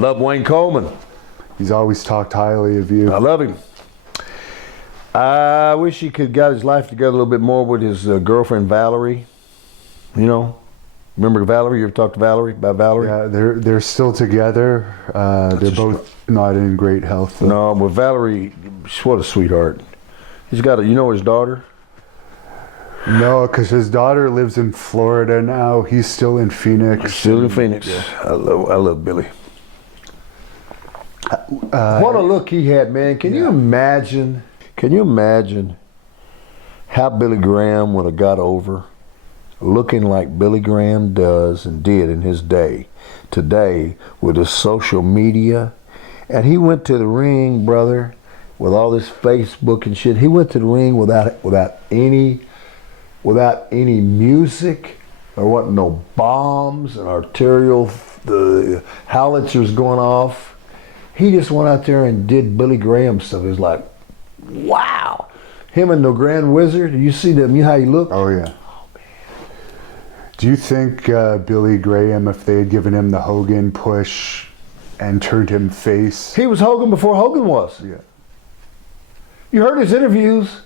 love Wayne Coleman. He's always talked highly of you. I love him. I wish he could got his life together a little bit more with his girlfriend Valerie. You know, remember Valerie? You ever talked to Valerie about Valerie? Yeah, they're still together. They're both not in great health, though. No, but Valerie, what a sweetheart. He's got you know his daughter? No, because his daughter lives in Florida now. He's still in Phoenix. Still in Phoenix. Yeah. I love Billy. What a look he had, man. Can you imagine? Can you imagine how Billy Graham would have got over looking like Billy Graham does and did in his day today with his social media? And he went to the ring, brother, with all this Facebook and shit. He went to the ring without any music. There wasn't no bombs and arterial the howitzers going off. He just went out there and did Billy Graham stuff. It was like, wow. Him and the Grand Wizard. You see them? You know how he looked? Oh yeah. Oh man. Do you think Billy Graham, if they had given him the Hogan push and turned him face? He was Hogan before Hogan was. Yeah. You heard his interviews.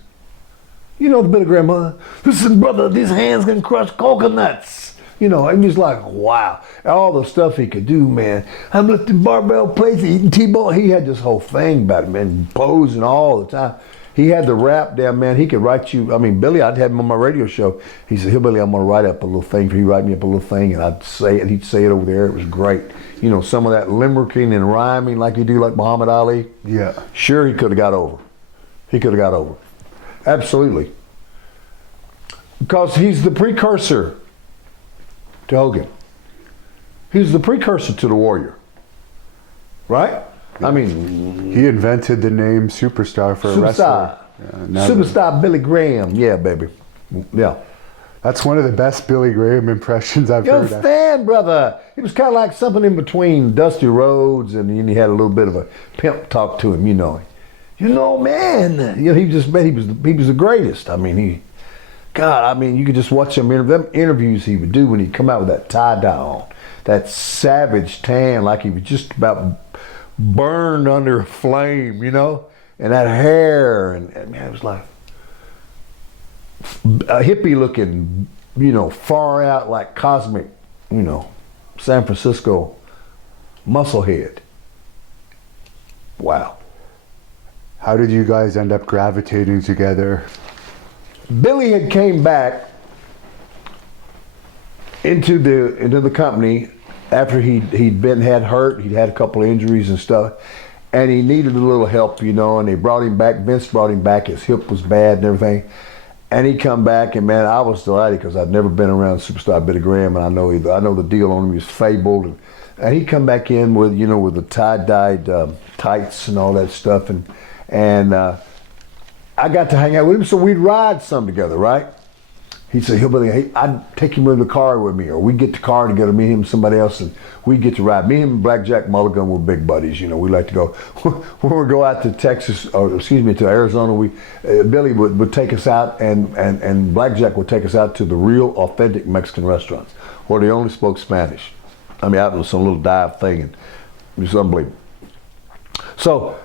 You know the Billy Graham, listen, brother, these hands can crush coconuts. You know, and he's like, wow. All the stuff he could do, man. I'm lifting barbell plates, eating T-bone. He had this whole thing about it, man, posing all the time. He had the rap down, man. He could write you, I mean, Billy, I'd have him on my radio show. He said, Hillbilly, I'm going to write up a little thing for you. Write me up a little thing, and I'd say it. He'd say it over there. It was great. You know, some of that limericking and rhyming like you do like Muhammad Ali. Yeah. Sure, he could have got over. He could have got over. Absolutely. Because he's the precursor to Hogan. He's the precursor to the Warrior. Right? Yeah. I mean, he invented the name Superstar for a wrestler. Superstar Billy Graham. Yeah, baby. Yeah. That's one of the best Billy Graham impressions I've heard. You understand, brother? He was kind of like something in between Dusty Rhodes, and he had a little bit of a pimp talk to him, you know. You know, man. You know, he was the greatest. I mean, God, I mean, you could just watch them interviews he would do when he'd come out with that tie-dye on, that savage tan, like he was just about burned under a flame, you know, and that hair, and man, it was like a hippie looking, you know, far out like cosmic, you know, San Francisco musclehead. Wow. How did you guys end up gravitating together? Billy had came back into the company after he'd had hurt. He'd had a couple of injuries and stuff, and he needed a little help, you know. And they brought him back. Vince brought him back. His hip was bad and everything, and he come back. And man, I was delighted because I'd never been around Superstar Billy Graham, and I know the deal on him. He was fabled, and he come back in with with the tie-dyed tights and all that stuff, and I got to hang out with him, so we'd ride some together, right? He'd say, Hillbilly, hey, I'd take him in the car with me, or we'd get the car together, me, him, and somebody else, and we'd get to ride. Me and Black Jack Mulligan were big buddies, you know. We like to go, when we go out to Texas, or excuse me, to Arizona, Billy would take us out, and Black Jack would take us out to the real, authentic Mexican restaurants, where they only spoke Spanish. I mean, out in some little dive thing, and it was unbelievable. So,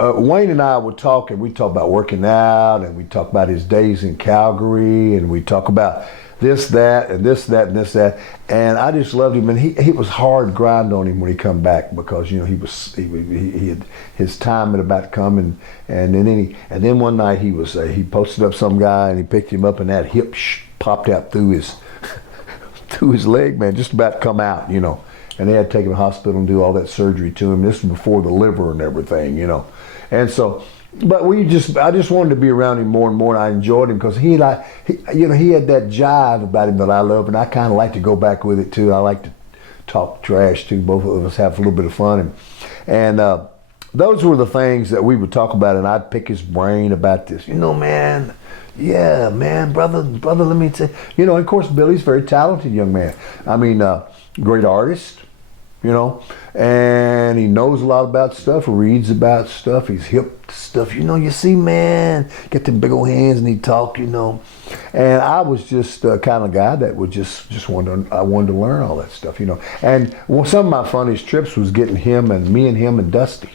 Wayne and I would talk, and we'd talk about working out, and we'd talk about his days in Calgary, and we'd talk about this, that, and this, that, and this, that. And I just loved him, and he was hard grind on him when he come back, because you know he had his time had about to come, and then one night he posted up some guy, and he picked him up, and that hip popped out through his leg, man, just about to come out, you know. And they had to take him to the hospital and do all that surgery to him. This was before the liver and everything, you know. And so, but I just wanted to be around him more and more, and I enjoyed him because he had that jive about him that I love, and I kind of like to go back with it too. I like to talk trash too. Both of us have a little bit of fun, and those were the things that we would talk about, and I'd pick his brain about this. You know, man, yeah, man, brother, let me tell you. You know, of course, Billy's a very talented young man. I mean, great artist. You know, and he knows a lot about stuff, reads about stuff, he's hip to stuff. You know, you see, man, get them big old hands and he talk, you know. And I was just the kind of guy that would just I wanted to learn all that stuff, you know. And some of my funniest trips was getting me and him and Dusty.